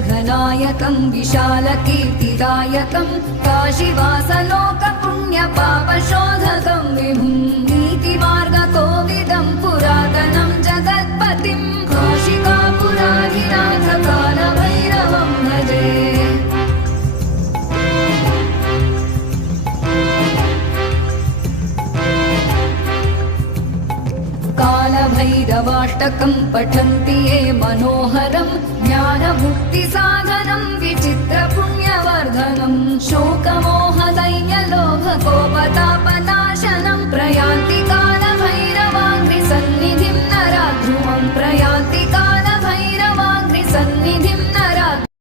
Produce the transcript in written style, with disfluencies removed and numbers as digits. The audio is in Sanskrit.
शङ्खनायकं विशालकीर्तिदायकं काशीवासलोकपुण्यपापशोधकं विभुं नीतिमार्गकोविदं पुरातनं जगत्पतिं काशिकापुराधिनाथ कालभैरवं भजे। कालभैरवाष्टकं पठन्